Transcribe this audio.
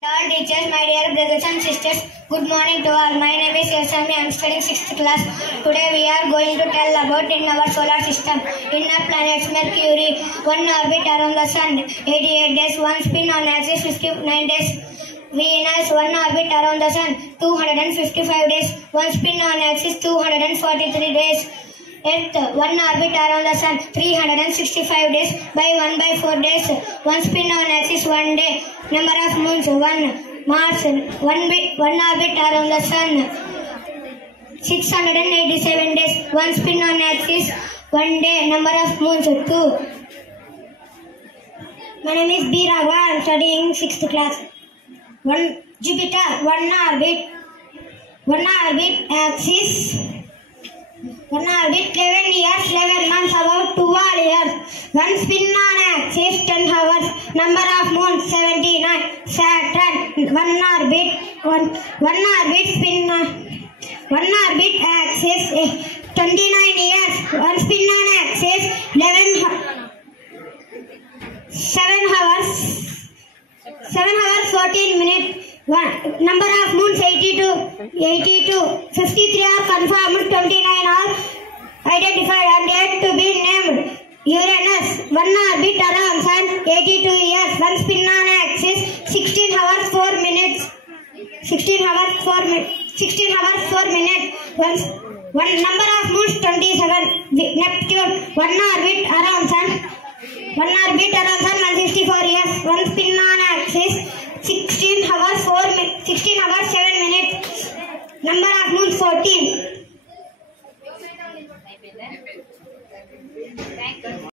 All teachers, my dear brothers and sisters, good morning to all. My name is Yasami. I am studying 6th class. Today we are going to tell about in our solar system. In our planets Mercury, one orbit around the sun, 88 days, one spin on axis, 59 days. Venus, one orbit around the sun, 255 days, one spin on axis, 243 days. Earth, one orbit around the sun, 365 days by 4 days, one spin on axis, 1 day. Number of moons, 1. Mars, one orbit around the sun, 687 days, one spin on axis, 1 day. Number of moons, 2. My name is B. Raghav. I am studying 6th class. Jupiter, one orbit axis, one orbit 11 years, 11 months, about 12 years. One spin on axis, 10 hours. Number of moons, 79. Saturn, one orbit axis, 29 years. One spin on axis, 7 hours, 14 minutes. Number of moons, 82. 53 are confirmed, 29 are identified and yet to be named. Uranus, one orbit around sun, 82 years, one spin on axis, 16 hours 4 minutes. 16 hours 4 minutes. One number of moons, 27. Neptune, one orbit around sun, 164 years, one spin on axis, 16 hours 7 minutes. Number of moons, 14.